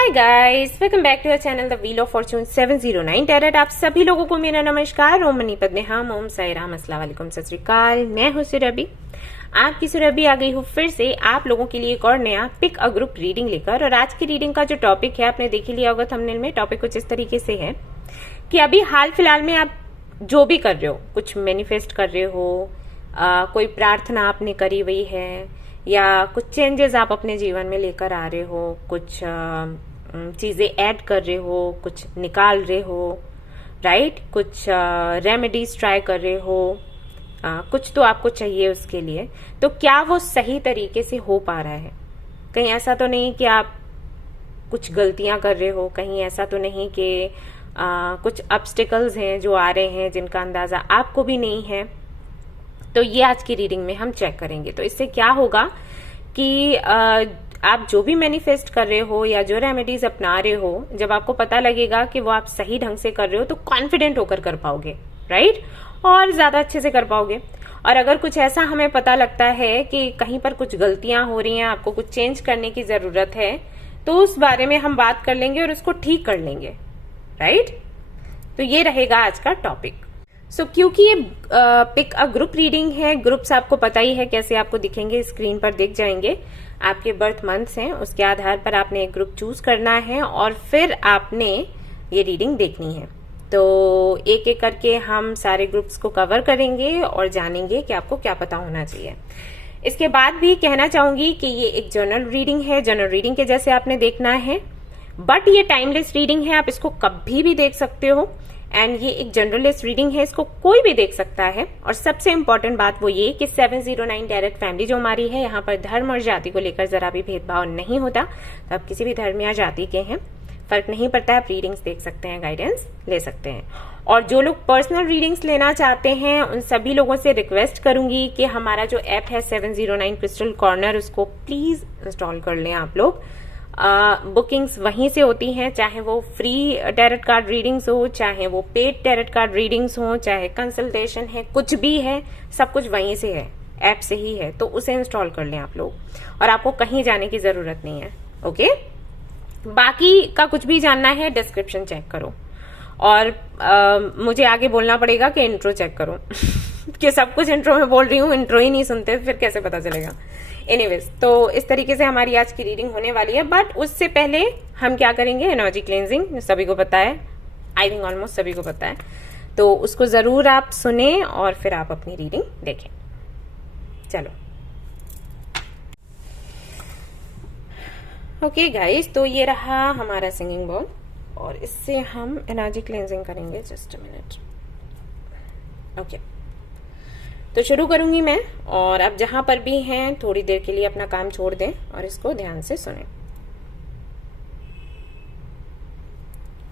Hi guys, welcome back to our channel the wheel of fortune 709 tarot. आप सभी लोगों को मेरा नमस्कार। ओम मनी पद्मे हम, ओम साई राम, अस्सलाम वालेकुम, सत श्री अकाल। मैं हूं सुरभि, आपकी सुरभि आ गई हूँ फिर से आप लोगों के लिए एक और नया पिक अ ग्रुप रीडिंग लेकर। और आज की रीडिंग का जो टॉपिक है आपने देख ही लिया होगा थंबनेल में। टॉपिक कुछ इस तरीके से है कि अभी हाल फिलहाल में आप जो भी कर रहे हो, कुछ मैनिफेस्ट कर रहे हो, कोई प्रार्थना आपने करी हुई है, या कुछ चेंजेस आप अपने जीवन में लेकर आ रहे हो, कुछ चीजें ऐड कर रहे हो, कुछ निकाल रहे हो, राइट, कुछ रेमेडीज ट्राई कर रहे हो, कुछ तो आपको चाहिए उसके लिए। तो क्या वो सही तरीके से हो पा रहा है? कहीं ऐसा तो नहीं कि आप कुछ गलतियां कर रहे हो, कहीं ऐसा तो नहीं कि कुछ ऑब्स्टिकल्स हैं जो आ रहे हैं जिनका अंदाजा आपको भी नहीं है। तो ये आज की रीडिंग में हम चेक करेंगे। तो इससे क्या होगा कि आप जो भी मैनिफेस्ट कर रहे हो या जो रेमेडीज अपना रहे हो, जब आपको पता लगेगा कि वो आप सही ढंग से कर रहे हो तो कॉन्फिडेंट होकर कर पाओगे, राइट, और ज्यादा अच्छे से कर पाओगे। और अगर कुछ ऐसा हमें पता लगता है कि कहीं पर कुछ गलतियां हो रही हैं, आपको कुछ चेंज करने की जरूरत है, तो उस बारे में हम बात कर लेंगे और उसको ठीक कर लेंगे, राइट। तो ये रहेगा आज का टॉपिक। क्योंकि ये पिक अ ग्रुप रीडिंग है, ग्रुप्स आपको पता ही है कैसे आपको दिखेंगे, स्क्रीन पर दिख जाएंगे। आपके बर्थ मंथ्स हैं, उसके आधार पर आपने एक ग्रुप चूज करना है और फिर आपने ये रीडिंग देखनी है। तो एक एक करके हम सारे ग्रुप्स को कवर करेंगे और जानेंगे कि आपको क्या पता होना चाहिए। इसके बाद भी कहना चाहूंगी कि ये एक जर्नल रीडिंग है, जर्नल रीडिंग के जैसे आपने देखना है, बट ये टाइमलेस रीडिंग है, आप इसको कभी भी देख सकते हो। एंड ये एक जनरलिस्ट रीडिंग है, इसको कोई भी देख सकता है। और सबसे इंपॉर्टेंट बात वो ये कि 709 डायरेक्ट फैमिली जो हमारी है, यहाँ पर धर्म और जाति को लेकर जरा भी भेदभाव नहीं होता। तो आप किसी भी धर्म या जाति के हैं, फर्क नहीं पड़ता, आप रीडिंग्स देख सकते हैं, गाइडेंस ले सकते हैं। और जो लोग पर्सनल रीडिंग्स लेना चाहते हैं उन सभी लोगों से रिक्वेस्ट करूंगी कि हमारा जो ऐप है 709 क्रिस्टल कॉर्नर, उसको प्लीज इंस्टॉल कर लें आप लोग। बुकिंग्स वहीं से होती हैं, चाहे वो फ्री टैरेट कार्ड रीडिंग्स हो, चाहे वो पेड टैरेट कार्ड रीडिंग्स हो, चाहे कंसल्टेशन है, कुछ भी है, सब कुछ वहीं से है, ऐप से ही है। तो उसे इंस्टॉल कर लें आप लोग और आपको कहीं जाने की जरूरत नहीं है, ओके। बाकी का कुछ भी जानना है डिस्क्रिप्शन चेक करो और मुझे आगे बोलना पड़ेगा कि इंट्रो चेक करो कि सब कुछ इंट्रो में बोल रही हूँ, इंट्रो ही नहीं सुनते फिर कैसे पता चलेगा। एनीवेज, तो इस तरीके से हमारी आज की रीडिंग होने वाली है। बट उससे पहले हम क्या करेंगे, एनर्जी क्लेंजिंग, सभी को पता है, आई थिंक ऑलमोस्ट सभी को पता है, तो उसको जरूर आप सुने और फिर आप अपनी रीडिंग देखें। चलो ओके गाइस, तो ये रहा हमारा सिंगिंग बॉल और इससे हम एनर्जी क्लेंजिंग करेंगे। Just a minute, okay. तो शुरू करूंगी मैं, और आप जहां पर भी हैं थोड़ी देर के लिए अपना काम छोड़ दें और इसको ध्यान से सुनें।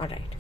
Alright,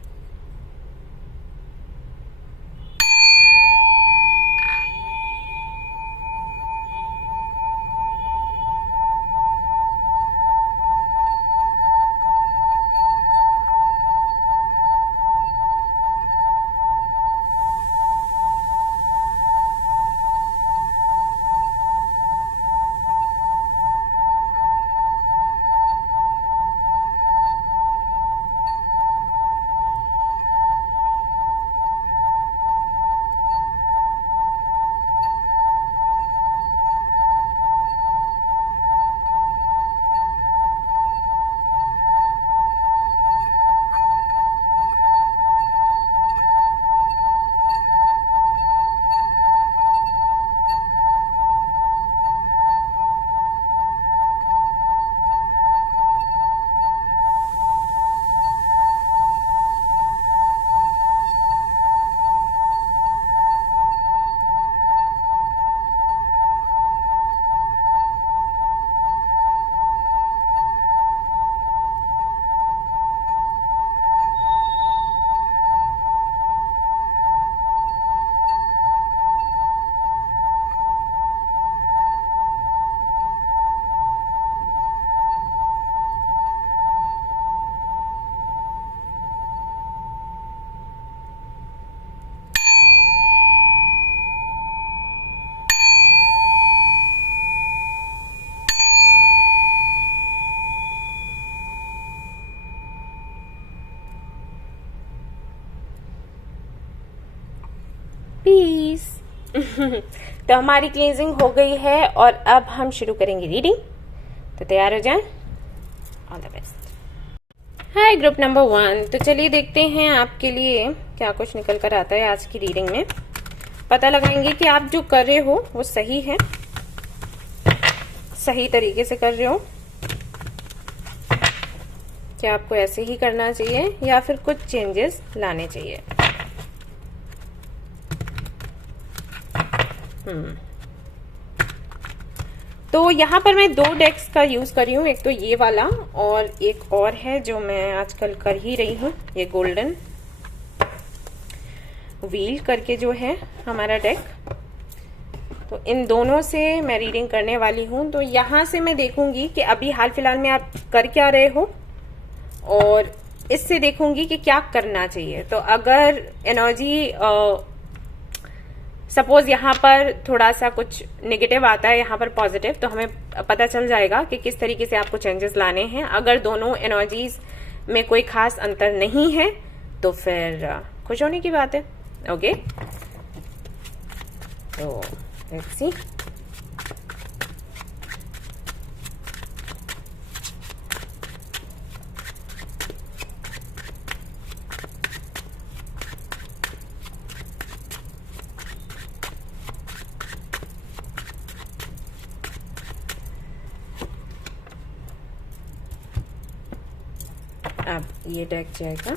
peace. तो हमारी क्लींजिंग हो गई है और अब हम शुरू करेंगे रीडिंग। तो तैयार हो जाएं। All the best. Hi group number 1। तो चलिए देखते हैं आपके लिए क्या कुछ निकल कर आता है आज की रीडिंग में। पता लगाएंगे कि आप जो कर रहे हो वो सही है, सही तरीके से कर रहे हो, क्या आपको ऐसे ही करना चाहिए या फिर कुछ चेंजेस लाने चाहिए। तो यहाँ पर मैं 2 डेक्स का यूज कर रही हूँ, एक तो ये वाला और एक और है जो मैं आजकल कर ही रही हूँ, ये गोल्डन व्हील करके जो है हमारा डेक। तो इन दोनों से मैं रीडिंग करने वाली हूँ। तो यहाँ से मैं देखूंगी कि अभी हाल फिलहाल में आप कर क्या रहे हो और इससे देखूंगी कि क्या करना चाहिए। तो अगर एनर्जी सपोज यहाँ पर थोड़ा सा कुछ नेगेटिव आता है, यहाँ पर पॉजिटिव, तो हमें पता चल जाएगा कि किस तरीके से आपको चेंजेस लाने हैं। अगर दोनों एनर्जीज में कोई खास अंतर नहीं है तो फिर खुश होने की बात है। ओके, तो लेट्स सी। अब ये डेक जाएगा।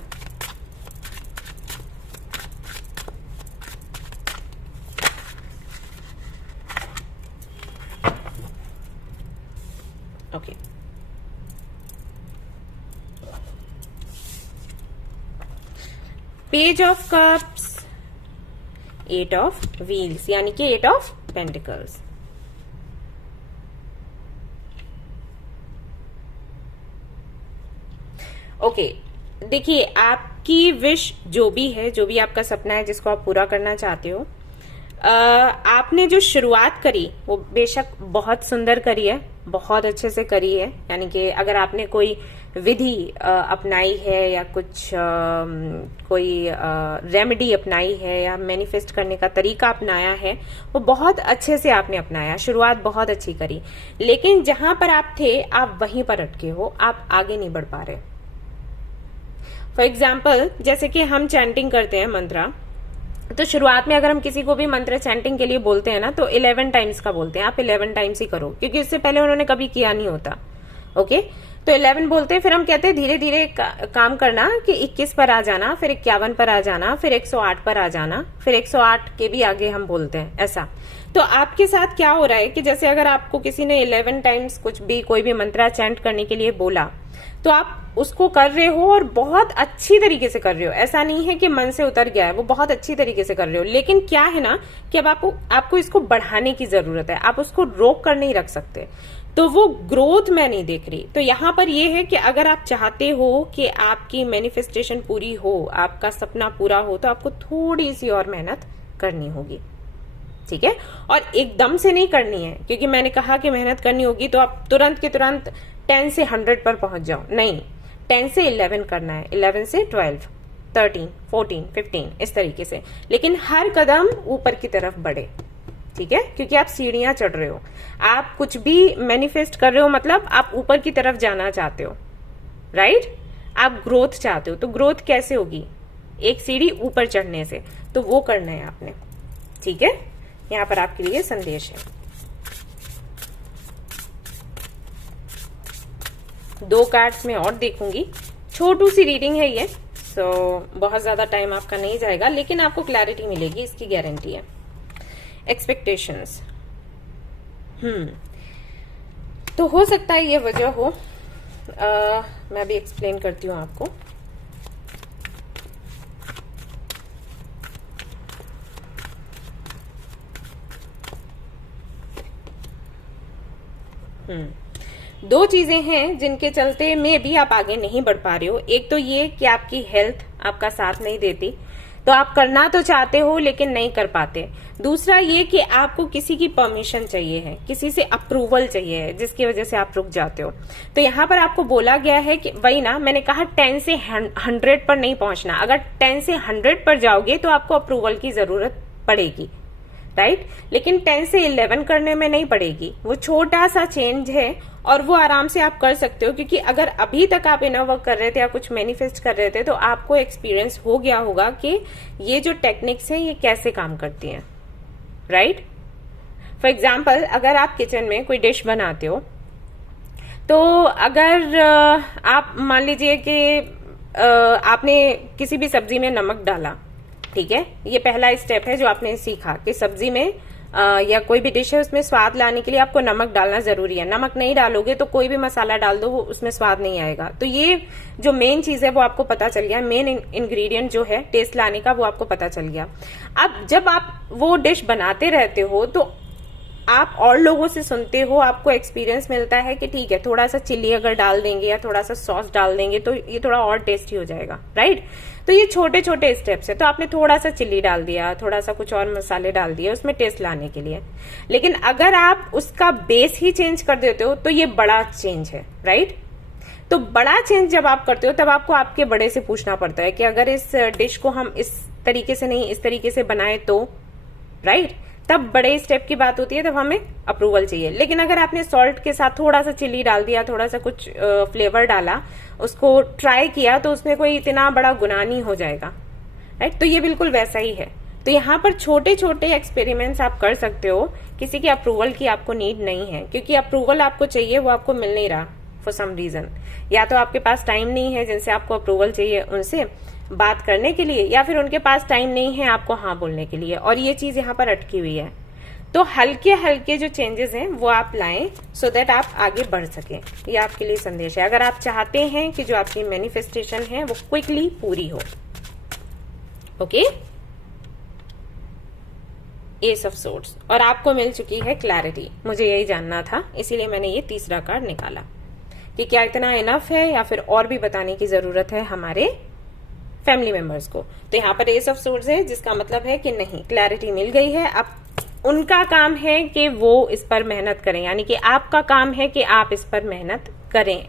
Okay, page of cups, 8 of wheels यानी कि 8 ऑफ पेंटिकल्स। ओके, देखिए आपकी विश जो भी है, जो भी आपका सपना है जिसको आप पूरा करना चाहते हो, आपने जो शुरुआत करी वो बेशक बहुत सुंदर करी है, बहुत अच्छे से करी है। यानी कि अगर आपने कोई विधि अपनाई है या कुछ कोई रेमेडी अपनाई है या मैनिफेस्ट करने का तरीका अपनाया है, वो बहुत अच्छे से आपने अपनाया, शुरुआत बहुत अच्छी करी। लेकिन जहां पर आप थे आप वहीं पर अटके हो, आप आगे नहीं बढ़ पा रहे। फॉर एग्जाम्पल, जैसे कि हम चैंटिंग करते हैं मंत्रा, तो शुरुआत में अगर हम किसी को भी मंत्र चैंटिंग के लिए बोलते हैं ना, तो 11 टाइम्स का बोलते हैं। आप 11 टाइम्स ही करो, क्योंकि इससे पहले उन्होंने कभी किया नहीं होता। ओके, तो 11 बोलते हैं। फिर हम कहते हैं धीरे धीरे काम करना कि 21 पर आ जाना, फिर 51 पर आ जाना, फिर 108 पर आ जाना, फिर 108 के भी आगे हम बोलते हैं, ऐसा। तो आपके साथ क्या हो रहा है कि जैसे अगर आपको किसी ने 11 टाइम्स कुछ भी कोई भी मंत्रा चैंट करने के लिए बोला, तो आप उसको कर रहे हो और बहुत अच्छी तरीके से कर रहे हो। ऐसा नहीं है कि मन से उतर गया है, वो बहुत अच्छी तरीके से कर रहे हो। लेकिन क्या है ना कि अब आपको इसको बढ़ाने की जरूरत है, आप उसको रोक कर नहीं रख सकते। तो वो ग्रोथ मैं नहीं देख रही। तो यहाँ पर ये है कि अगर आप चाहते हो कि आपकी मैनिफेस्टेशन पूरी हो, आपका सपना पूरा हो, तो आपको थोड़ी सी और मेहनत करनी होगी, ठीक है। और एकदम से नहीं करनी है, क्योंकि मैंने कहा कि मेहनत करनी होगी तो आप तुरंत के तुरंत 10 से 100 पर पहुंच जाओ, नहीं। 10 से 11 करना है, 11 से 12, 13, 14, 15, इस तरीके से। लेकिन हर कदम ऊपर की तरफ बढ़े, ठीक है, क्योंकि आप सीढ़ियां चढ़ रहे हो। आप कुछ भी मैनिफेस्ट कर रहे हो, मतलब आप ऊपर की तरफ जाना चाहते हो, राइट। आप ग्रोथ चाहते हो, तो ग्रोथ कैसे होगी? एक सीढ़ी ऊपर चढ़ने से। तो वो करना है आपने, ठीक है। यहाँ पर आपके लिए संदेश है। 2 कार्ड्स में और देखूंगी, छोटू सी रीडिंग है ये, सो बहुत ज्यादा टाइम आपका नहीं जाएगा, लेकिन आपको क्लैरिटी मिलेगी, इसकी गारंटी है। एक्सपेक्टेशंस, तो हो सकता है ये वजह हो, मैं भी एक्सप्लेन करती हूँ आपको। दो चीजें हैं जिनके चलते में भी आप आगे नहीं बढ़ पा रहे हो। एक तो ये कि आपकी हेल्थ आपका साथ नहीं देती, तो आप करना तो चाहते हो लेकिन नहीं कर पाते। दूसरा ये कि आपको किसी की परमिशन चाहिए है, किसी से अप्रूवल चाहिए है, जिसकी वजह से आप रुक जाते हो। तो यहाँ पर आपको बोला गया है कि वही ना, मैंने कहा 10 से 100 पर नहीं पहुंचना। अगर 10 से 100 पर जाओगे तो आपको अप्रूवल की जरूरत पड़ेगी, राइट। लेकिन 10 से 11 करने में नहीं पड़ेगी, वो छोटा सा चेंज है और वो आराम से आप कर सकते हो, क्योंकि अगर अभी तक आप इनर वर्क कर रहे थे या कुछ मैनिफेस्ट कर रहे थे तो आपको एक्सपीरियंस हो गया होगा कि ये जो टेक्निक्स हैं ये कैसे काम करती हैं, राइट। फॉर एग्जाम्पल, अगर आप किचन में कोई डिश बनाते हो तो अगर आप मान लीजिए कि आपने किसी भी सब्जी में नमक डाला, ठीक है, ये पहला स्टेप है जो आपने सीखा कि सब्जी में या कोई भी डिश है उसमें स्वाद लाने के लिए आपको नमक डालना जरूरी है। नमक नहीं डालोगे तो कोई भी मसाला डाल दो वो उसमें स्वाद नहीं आएगा। तो ये जो मेन चीज है वो आपको पता चल गया, मेन इंग्रेडिएंट जो है टेस्ट लाने का वो आपको पता चल गया। अब जब आप वो डिश बनाते रहते हो तो आप और लोगों से सुनते हो, आपको एक्सपीरियंस मिलता है कि ठीक है थोड़ा सा चिल्ली अगर डाल देंगे या थोड़ा सा सॉस डाल देंगे तो ये थोड़ा और टेस्टी हो जाएगा, राइट। तो ये छोटे छोटे स्टेप्स है। तो आपने थोड़ा सा चिल्ली डाल दिया, थोड़ा सा कुछ और मसाले डाल दिए उसमें टेस्ट लाने के लिए। लेकिन अगर आप उसका बेस ही चेंज कर देते हो तो ये बड़ा चेंज है, राइट। तो बड़ा चेंज जब आप करते हो तब आपको आपके बड़े से पूछना पड़ता है कि अगर इस डिश को हम इस तरीके से नहीं इस तरीके से बनाए तो, राइट। तब बड़े स्टेप की बात होती है, तब हमें अप्रूवल चाहिए। लेकिन अगर आपने सॉल्ट के साथ थोड़ा सा चिल्ली डाल दिया, थोड़ा सा कुछ फ्लेवर डाला, उसको ट्राई किया तो उसमें कोई इतना बड़ा गुनाह नहीं हो जाएगा, राइट। तो ये बिल्कुल वैसा ही है। तो यहाँ पर छोटे छोटे एक्सपेरिमेंट्स आप कर सकते हो, किसी की अप्रूवल की आपको नीड नहीं है, क्योंकि अप्रूवल आपको चाहिए वो आपको मिल नहीं रहा फॉर सम रीजन। या तो आपके पास टाइम नहीं है जिनसे आपको अप्रूवल चाहिए उनसे बात करने के लिए, या फिर उनके पास टाइम नहीं है आपको हाँ बोलने के लिए, और ये चीज यहाँ पर अटकी हुई है। तो हल्के हल्के जो चेंजेस हैं वो आप लाएं सो दैट आप आगे बढ़ सकें। ये आपके लिए संदेश है, अगर आप चाहते हैं कि जो आपकी मैनिफेस्टेशन है वो क्विकली पूरी हो। ओके, एस ऑफ सोर्ड्स, और आपको मिल चुकी है क्लैरिटी। मुझे यही जानना था, इसीलिए मैंने ये तीसरा कार्ड निकाला कि क्या इतना इनफ है या फिर और भी बताने की जरूरत है हमारे फैमिली मेंबर्स को। तो यहाँ पर एस ऑफ सोर्ड्स है, जिसका मतलब है कि नहीं, क्लैरिटी मिल गई है। अब उनका काम है कि वो इस पर मेहनत करें, यानी कि आपका काम है कि आप इस पर मेहनत करें।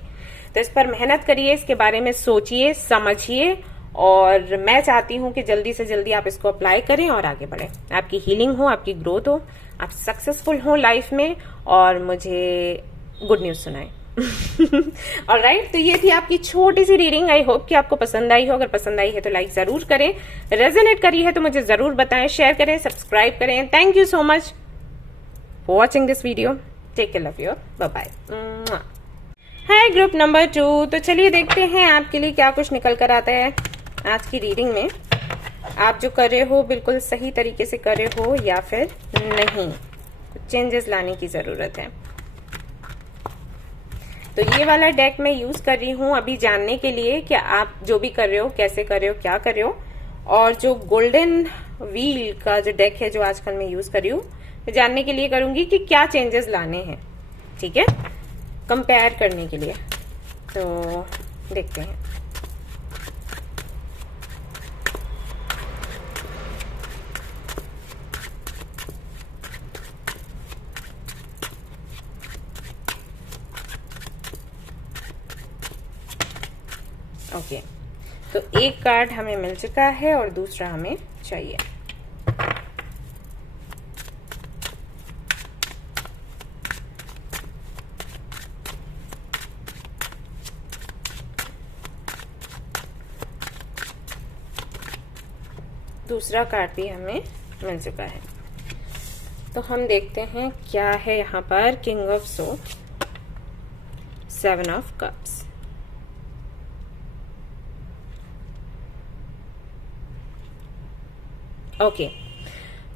तो इस पर मेहनत करिए, इसके बारे में सोचिए, समझिए, और मैं चाहती हूं कि जल्दी से जल्दी आप इसको अप्लाई करें और आगे बढ़ें। आपकी हीलिंग हो, आपकी ग्रोथ हो, आप सक्सेसफुल हो लाइफ में, और मुझे गुड न्यूज सुनाएं। ऑलराइट, तो ये थी आपकी छोटी सी रीडिंग। आई होप कि आपको पसंद आई हो। अगर पसंद आई है तो लाइक जरूर करें, रेजोनेट करी है तो मुझे जरूर बताएं, शेयर करें, सब्सक्राइब करें। Thank you so much for watching this video. Take care, love you, bye bye. Hi group number 2। तो चलिए देखते हैं आपके लिए क्या कुछ निकल कर आता है आज की रीडिंग में। आप जो कर रहे हो बिल्कुल सही तरीके से कर रहे हो या फिर नहीं, कुछ चेंजेस लाने की जरूरत है। तो ये वाला डेक मैं यूज कर रही हूँ अभी जानने के लिए कि आप जो भी कर रहे हो कैसे कर रहे हो, क्या कर रहे हो। और जो गोल्डन व्हील का जो डेक है जो आजकल मैं यूज कर रही हूँ, तो जानने के लिए करूंगी कि क्या चेंजेस लाने हैं, ठीक है, कंपेयर करने के लिए। तो देखते हैं। ओके, तो एक कार्ड हमें मिल चुका है और दूसरा हमें चाहिए। दूसरा कार्ड भी हमें मिल चुका है। तो हम देखते हैं क्या है यहाँ पर। King of swords, 7 of cups. Okay,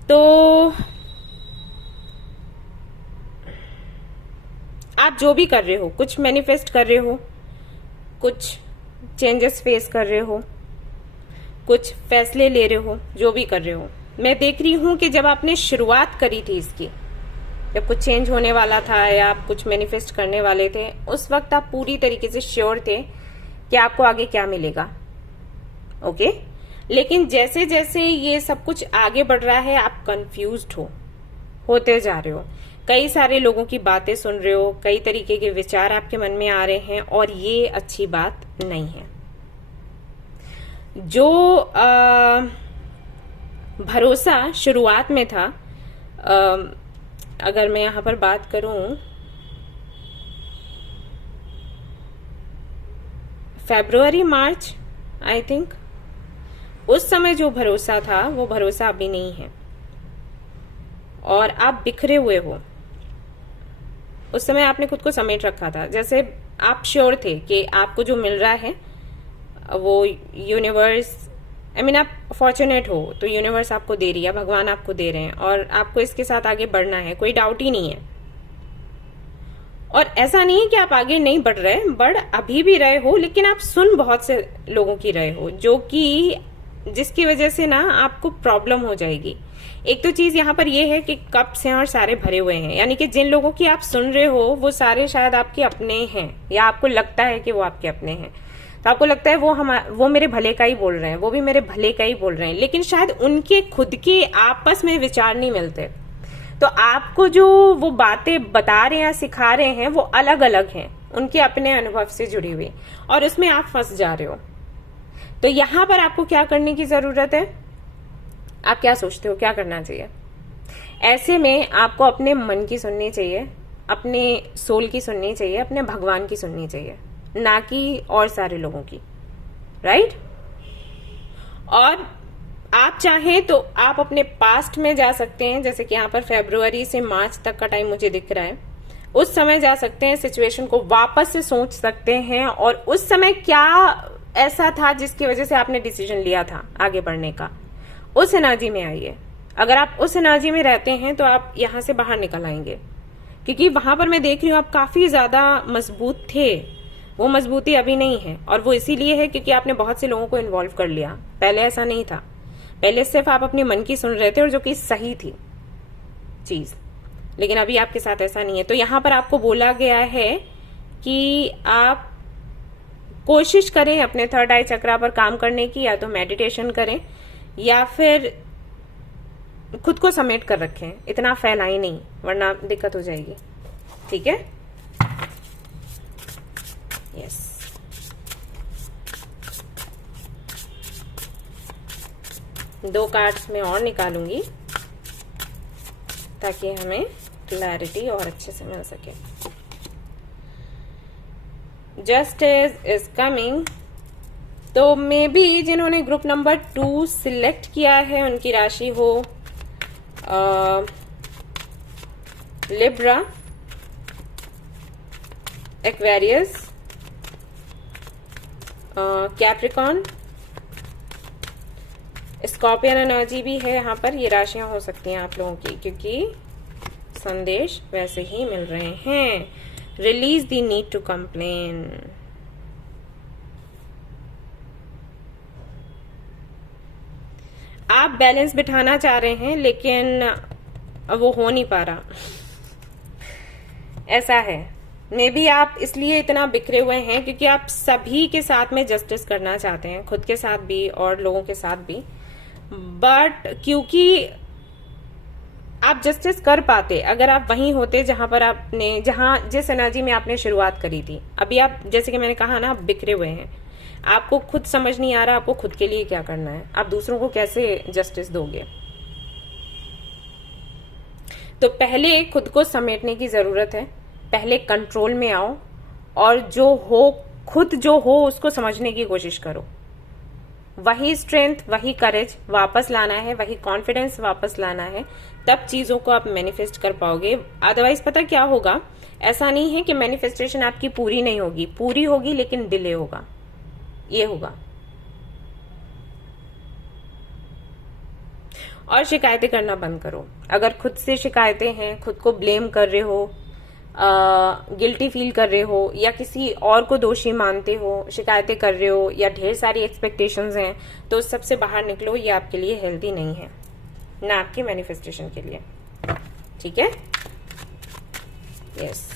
तो आप जो भी कर रहे हो, कुछ मैनिफेस्ट कर रहे हो, कुछ चेंजेस फेस कर रहे हो, कुछ फैसले ले रहे हो, जो भी कर रहे हो, मैं देख रही हूं कि जब आपने शुरुआत करी थी इसकी, जब कुछ चेंज होने वाला था या आप कुछ मैनिफेस्ट करने वाले थे, उस वक्त आप पूरी तरीके से श्योर थे कि आपको आगे क्या मिलेगा। ओके, लेकिन जैसे जैसे ये सब कुछ आगे बढ़ रहा है आप कंफ्यूज्ड होते जा रहे हो, कई सारे लोगों की बातें सुन रहे हो, कई तरीके के विचार आपके मन में आ रहे हैं, और ये अच्छी बात नहीं है। जो भरोसा शुरुआत में था। अगर मैं यहाँ पर बात करूं, फरवरी मार्च आई थिंक, उस समय जो भरोसा था वो भरोसा अभी नहीं है, और आप बिखरे हुए हो। उस समय आपने खुद को समेट रखा था, जैसे आप श्योर थे कि आपको जो मिल रहा है वो यूनिवर्स, आप फॉर्चुनेट हो तो यूनिवर्स आपको दे रही है, भगवान आपको दे रहे हैं, और आपको इसके साथ आगे बढ़ना है, कोई डाउट ही नहीं है। और ऐसा नहीं है कि आप आगे नहीं बढ़ रहे, बढ़ अभी भी रहे हो, लेकिन आप सुन बहुत से लोगों की रहे हो, जो कि जिसकी वजह से ना आपको प्रॉब्लम हो जाएगी। एक तो चीज यहाँ पर ये है कि कप्स हैं और सारे भरे हुए हैं, यानी कि जिन लोगों की आप सुन रहे हो वो सारे शायद आपके अपने हैं, या आपको लगता है कि वो आपके अपने हैं, तो आपको लगता है वो मेरे भले का ही बोल रहे हैं, वो भी मेरे भले का ही बोल रहे हैं, लेकिन शायद उनके खुद के आपस में विचार नहीं मिलते। तो आपको जो वो बातें बता रहे हैं, सिखा रहे हैं, वो अलग अलग हैं, उनके अपने अनुभव से जुड़ी हुई, और उसमें आप फंस जा रहे हो। तो यहां पर आपको क्या करने की जरूरत है? आप क्या सोचते हो क्या करना चाहिए? ऐसे में आपको अपने मन की सुननी चाहिए, अपने सोल की सुननी चाहिए, अपने भगवान की सुननी चाहिए, ना कि और सारे लोगों की, राइट? और आप चाहें तो आप अपने पास्ट में जा सकते हैं, जैसे कि यहाँ पर फरवरी से मार्च तक का टाइम मुझे दिख रहा है, उस समय जा सकते हैं, सिचुएशन को वापस से सोच सकते हैं, और उस समय क्या ऐसा था जिसकी वजह से आपने डिसीजन लिया था आगे बढ़ने का, उस एनर्जी में आइए। अगर आप उस एनर्जी में रहते हैं तो आप यहां से बाहर निकल आएंगे, क्योंकि वहां पर मैं देख रही हूँ आप काफी ज्यादा मजबूत थे, वो मजबूती अभी नहीं है, और वो इसीलिए है क्योंकि आपने बहुत से लोगों को इन्वॉल्व कर लिया। पहले ऐसा नहीं था, पहले सिर्फ आप अपने मन की सुन रहे थे, और जो कि सही थी चीज, लेकिन अभी आपके साथ ऐसा नहीं है। तो यहां पर आपको बोला गया है कि आप कोशिश करें अपने थर्ड आई चक्रा पर काम करने की, या तो मेडिटेशन करें या फिर खुद को समेट कर रखें, इतना फैलाएं नहीं वरना दिक्कत हो जाएगी। ठीक है? यस। दो कार्ड्स में और निकालूंगी ताकि हमें क्लैरिटी और अच्छे से मिल सके। Just is coming. तो मे बी जिन्होंने ग्रुप नंबर 2 सिलेक्ट किया है उनकी राशि हो Libra, Aquarius, Capricorn, scorpion energy भी है यहाँ पर। ये राशियां हो सकती हैं आप लोगों की, क्योंकि संदेश वैसे ही मिल रहे हैं। Release the need to complain. आप बैलेंस बिठाना चाह रहे हैं लेकिन वो हो नहीं पा रहा, ऐसा है। मे बी आप इसलिए इतना बिखरे हुए हैं क्योंकि आप सभी के साथ में जस्टिस करना चाहते हैं, खुद के साथ भी और लोगों के साथ भी, बट क्योंकि आप जस्टिस कर पाते अगर आप वहीं होते जहां जिस एनर्जी में आपने शुरुआत करी थी। अभी आप, जैसे कि मैंने कहा ना, आप बिखरे हुए हैं, आपको खुद समझ नहीं आ रहा आपको खुद के लिए क्या करना है, आप दूसरों को कैसे जस्टिस दोगे। तो पहले खुद को समेटने की जरूरत है, पहले कंट्रोल में आओ, और जो हो खुद जो हो उसको समझने की कोशिश करो। वही स्ट्रेंथ, वही करेज वापस लाना है, वही कॉन्फिडेंस वापस लाना है, तब चीजों को आप मैनिफेस्ट कर पाओगे। अदरवाइज पता क्या होगा, ऐसा नहीं है कि मैनिफेस्टेशन आपकी पूरी नहीं होगी, पूरी होगी लेकिन डिले होगा, ये होगा। और शिकायतें करना बंद करो। अगर खुद से शिकायतें हैं, खुद को ब्लेम कर रहे हो, गिल्टी फील कर रहे हो, या किसी और को दोषी मानते हो, शिकायतें कर रहे हो, या ढेर सारी एक्सपेक्टेशंस हैं, तो उस सबसे बाहर निकलो। ये आपके लिए हेल्दी नहीं है, ना आपके मैनिफेस्टेशन के लिए। ठीक है? यस।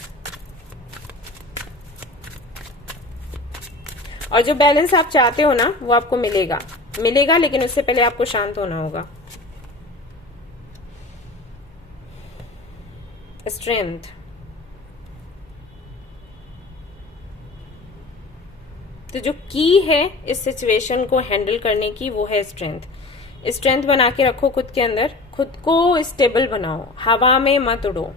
और जो बैलेंस आप चाहते हो ना, वो आपको मिलेगा, लेकिन उससे पहले आपको शांत होना होगा। स्ट्रेंथ। तो जो की है इस सिचुएशन को हैंडल करने की, वो है स्ट्रेंथ। स्ट्रेंथ बना के रखो खुद के अंदर, खुद को स्टेबल बनाओ, हवा में मत उड़ो।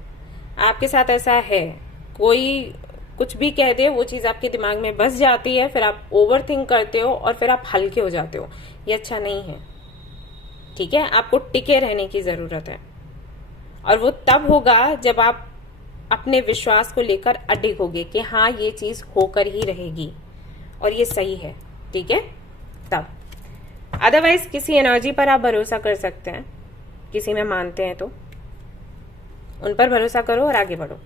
आपके साथ ऐसा है, कोई कुछ भी कह दे वो चीज आपके दिमाग में बस जाती है, फिर आप ओवर थिंक करते हो और फिर आप हल्के हो जाते हो। ये अच्छा नहीं है, ठीक है। आपको टिके रहने की जरूरत है, और वो तब होगा जब आप अपने विश्वास को लेकर अडिग होगे कि हाँ ये चीज होकर ही रहेगी और ये सही है, ठीक है। तब अदरवाइज किसी एनर्जी पर आप भरोसा कर सकते हैं, किसी में मानते हैं तो उन पर भरोसा करो और आगे बढ़ो।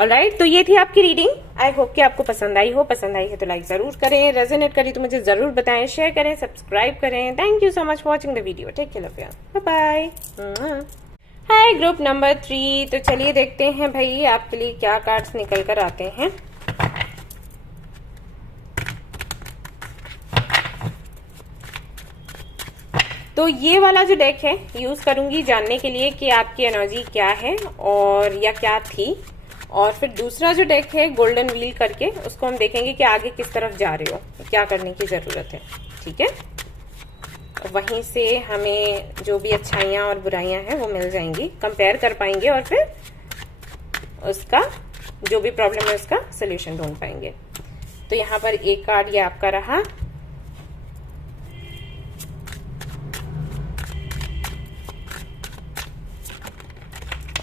ऑलराइट, तो ये थी आपकी रीडिंग। आई होप कि आपको पसंद आई हो। पसंद आई है तो लाइक जरूर करें, रेजोनेट करी तो मुझे जरूर बताएं, शेयर करें, सब्सक्राइब करें। Thank you so much for watching the video. Take care, love you, bye bye. Hi group number 3। तो चलिए देखते हैं भाई आपके लिए क्या कार्ड्स निकल कर आते हैं। तो ये वाला जो डेक है यूज करूंगी जानने के लिए कि आपकी एनर्जी क्या है और या क्या थी, और फिर दूसरा जो डेक है गोल्डन व्हील करके, उसको हम देखेंगे कि आगे किस तरफ जा रहे हो, क्या करने की जरूरत है, ठीक है। वहीं से हमें जो भी अच्छाइयाँ और बुराइयां हैं वो मिल जाएंगी, कंपेयर कर पाएंगे और फिर उसका जो भी प्रॉब्लम है उसका सोल्यूशन ढूंढ पाएंगे। तो यहाँ पर एक कार्ड ये आपका रहा,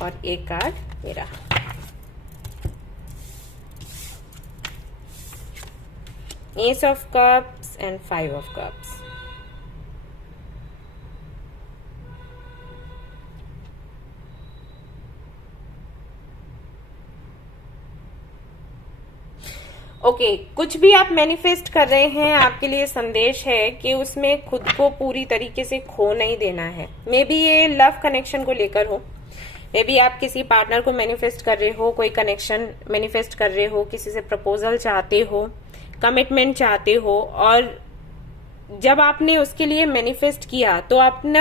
और एक कार्ड ये रहा। Ace of Cups and 5 of Cups. Okay, कुछ भी आप मैनिफेस्ट कर रहे हैं, आपके लिए संदेश है कि उसमें खुद को पूरी तरीके से खो नहीं देना है। मे बी ये लव कनेक्शन को लेकर हो, मे बी आप किसी पार्टनर को मैनिफेस्ट कर रहे हो, कोई कनेक्शन मैनिफेस्ट कर रहे हो, किसी से प्रपोजल चाहते हो, कमिटमेंट चाहते हो, और जब आपने उसके लिए मैनिफेस्ट किया तो आपने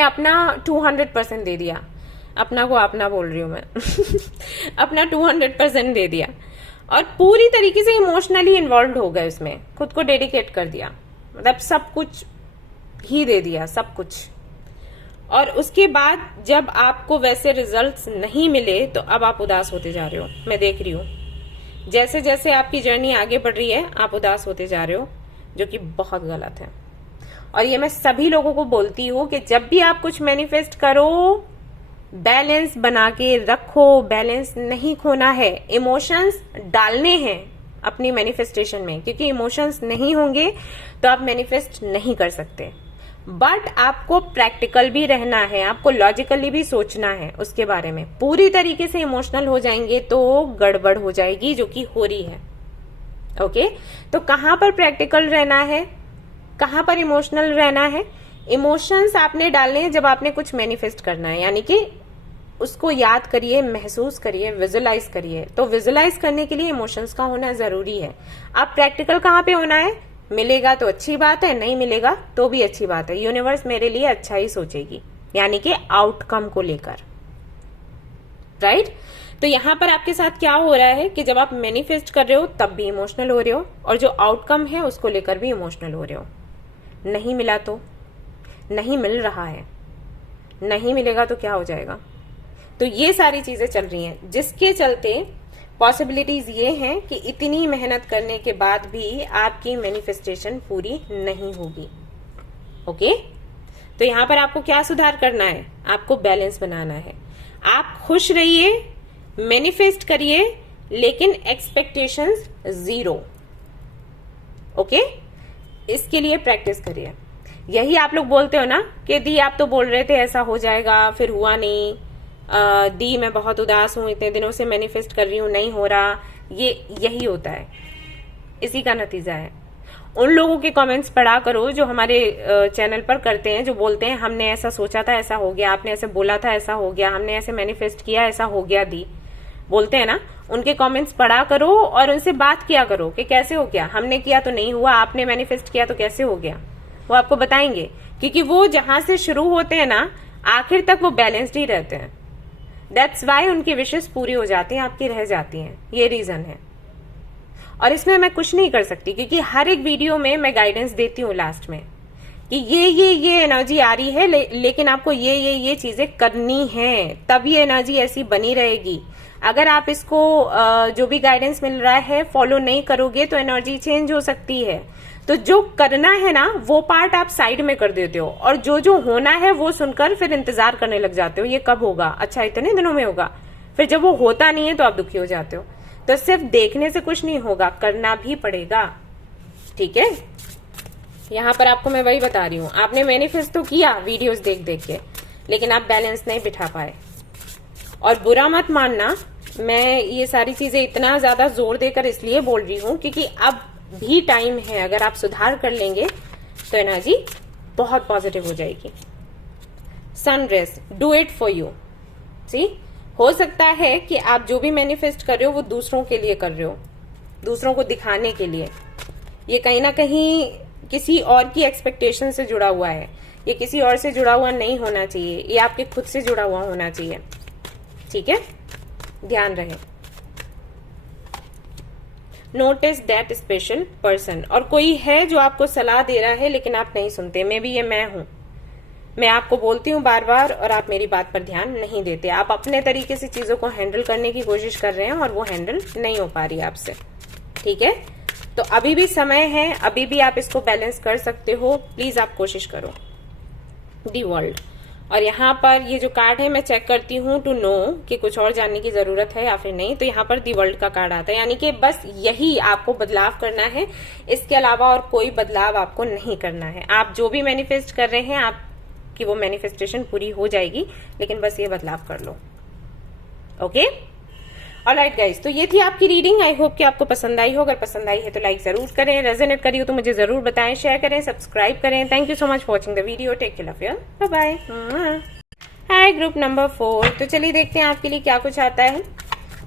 अपना 200% दे दिया। अपना को अपना बोल रही हूं मैं अपना 200% दे दिया और पूरी तरीके से इमोशनली इन्वॉल्व हो गए उसमें, खुद को डेडिकेट कर दिया, मतलब सब कुछ ही दे दिया, सब कुछ। और उसके बाद जब आपको वैसे रिजल्ट्स नहीं मिले तो अब आप उदास होते जा रहे हो। मैं देख रही हूँ जैसे जैसे आपकी जर्नी आगे बढ़ रही है आप उदास होते जा रहे हो, जो कि बहुत गलत है। और ये मैं सभी लोगों को बोलती हूँ कि जब भी आप कुछ मैनिफेस्ट करो बैलेंस बना के रखो, बैलेंस नहीं खोना है। इमोशंस डालने हैं अपनी मैनिफेस्टेशन में, क्योंकि इमोशंस नहीं होंगे तो आप मैनिफेस्ट नहीं कर सकते। बट आपको प्रैक्टिकल भी रहना है, आपको लॉजिकली भी सोचना है उसके बारे में। पूरी तरीके से इमोशनल हो जाएंगे तो गड़बड़ हो जाएगी, जो कि हो रही है। ओके, तो कहां पर प्रैक्टिकल रहना है, कहां पर इमोशनल रहना है? इमोशंस आपने डालने हैं जब आपने कुछ मैनिफेस्ट करना है, यानी कि उसको याद करिए, महसूस करिए, विजुलाइज करिए। तो विजुलाइज करने के लिए इमोशंस का होना जरूरी है। अब प्रैक्टिकल कहां पे होना है? मिलेगा तो अच्छी बात है, नहीं मिलेगा तो भी अच्छी बात है। यूनिवर्स मेरे लिए अच्छा ही सोचेगी, यानी कि आउटकम को लेकर, राइट। तो यहां पर आपके साथ क्या हो रहा है कि जब आप मैनिफेस्ट कर रहे हो तब भी इमोशनल हो रहे हो, और जो आउटकम है उसको लेकर भी इमोशनल हो रहे हो। नहीं मिला तो नहीं मिल रहा है, नहीं मिलेगा तो क्या हो जाएगा? तो ये सारी चीजें चल रही हैं, जिसके चलते पॉसिबिलिटीज ये हैं कि इतनी मेहनत करने के बाद भी आपकी मैनिफेस्टेशन पूरी नहीं होगी। ओके, तो यहां पर आपको क्या सुधार करना है? आपको बैलेंस बनाना है। आप खुश रहिए, मैनिफेस्ट करिए, लेकिन एक्सपेक्टेशंस 0। ओके, इसके लिए प्रैक्टिस करिए। यही आप लोग बोलते हो ना कि दी आप तो बोल रहे थे ऐसा हो जाएगा, फिर हुआ नहीं। दी मैं बहुत उदास हूं, इतने दिनों से मैनिफेस्ट कर रही हूं, नहीं हो रहा। ये यही होता है, इसी का नतीजा है। उन लोगों के कमेंट्स पढ़ा करो जो हमारे चैनल पर करते हैं, जो बोलते हैं हमने ऐसा सोचा था ऐसा हो गया, आपने ऐसे बोला था ऐसा हो गया, हमने ऐसे मैनिफेस्ट किया ऐसा हो गया। दी बोलते हैं ना, उनके कमेंट्स पढ़ा करो और उनसे बात किया करो कि कैसे हो गया, हमने किया तो नहीं हुआ, आपने मैनिफेस्ट किया तो कैसे हो गया। वो आपको बताएंगे, क्योंकि वो जहां से शुरू होते हैं ना आखिर तक वो बैलेंस्ड ही रहते हैं। दैट्स वाई उनकी विशेष पूरी हो जाती हैं, आपकी रह जाती हैं। ये रीजन है। और इसमें मैं कुछ नहीं कर सकती, क्योंकि हर एक वीडियो में मैं गाइडेंस देती हूँ लास्ट में कि ये एनर्जी आ रही है, लेकिन आपको ये चीजें करनी है, तब ये एनर्जी ऐसी बनी रहेगी। अगर आप इसको जो भी गाइडेंस मिल रहा है फॉलो नहीं करोगे तो एनर्जी चेंज हो सकती है। तो जो करना है ना वो पार्ट आप साइड में कर देते हो, और जो होना है वो सुनकर फिर इंतजार करने लग जाते हो, ये कब होगा, अच्छा इतने दिनों में होगा। फिर जब वो होता नहीं है तो आप दुखी हो जाते हो। तो सिर्फ देखने से कुछ नहीं होगा, करना भी पड़ेगा, ठीक है। यहाँ पर आपको मैं वही बता रही हूँ, आपने मैनिफेस्ट तो किया वीडियोस देख देख के, लेकिन आप बैलेंस नहीं बिठा पाए। और बुरा मत मानना, मैं ये सारी चीजें इतना ज्यादा जोर देकर इसलिए बोल रही हूँ क्योंकि अब भी टाइम है। अगर आप सुधार कर लेंगे तो एनर्जी बहुत पॉजिटिव हो जाएगी। Sunrisers, do it for you. See, हो सकता है कि आप जो भी मैनिफेस्ट कर रहे हो वो दूसरों के लिए कर रहे हो, दूसरों को दिखाने के लिए। ये कहीं ना कहीं किसी और की एक्सपेक्टेशन से जुड़ा हुआ है, ये किसी और से जुड़ा हुआ नहीं होना चाहिए, ये आपके खुद से जुड़ा हुआ होना चाहिए, ठीक है, ध्यान रहे। नोटिस दैट स्पेशल पर्सन, और कोई है जो आपको सलाह दे रहा है लेकिन आप नहीं सुनते। मे बी ये मैं हूं, मैं आपको बोलती हूँ बार बार और आप मेरी बात पर ध्यान नहीं देते। आप अपने तरीके से चीजों को हैंडल करने की कोशिश कर रहे हैं और वो हैंडल नहीं हो पा रही आपसे, ठीक है। तो अभी भी समय है, अभी भी आप इसको बैलेंस कर सकते हो, प्लीज आप कोशिश करो। दी वर्ल्ड, और यहाँ पर ये जो कार्ड है मैं चेक करती हूँ टू नो कि कुछ और जानने की जरूरत है या फिर नहीं। तो यहाँ पर दी वर्ल्ड का कार्ड आता है, यानी कि बस यही आपको बदलाव करना है, इसके अलावा और कोई बदलाव आपको नहीं करना है। आप जो भी मैनिफेस्ट कर रहे हैं आपकी वो मैनिफेस्टेशन पूरी हो जाएगी, लेकिन बस ये बदलाव कर लो, ओके। ऑलराइट गाइस, तो ये थी आपकी रीडिंग। आई होप कि आपको पसंद आई हो। अगर पसंद आई है तो लाइक जरूर करें, रेजोनेट करी हो तो मुझे जरूर बताएं, शेयर करें, सब्सक्राइब करें। Thank you so much for watching the video. Take care of your, bye bye. Hi group number 4, तो चलिए देखते हैं आपके लिए क्या कुछ आता है।